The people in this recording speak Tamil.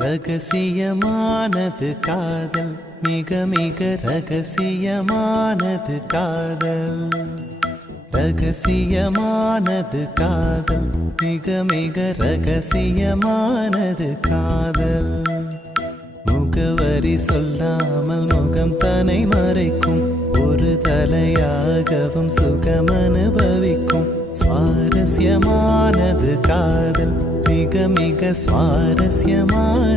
ரகசியமானது காதல், மிக மிக ரகசியமானது காதல். ரகசியமானது காதல், மிக மிக ரகசியமானது காதல். முகவரி சொல்லாமல் முகம் தன்னை மறைக்கும், ஒரு தலையாகவும் சுகம் அனுபவிக்கும். சுவாரஸ்யமானது காதல், மிக மிக சுவாரஸ்யமான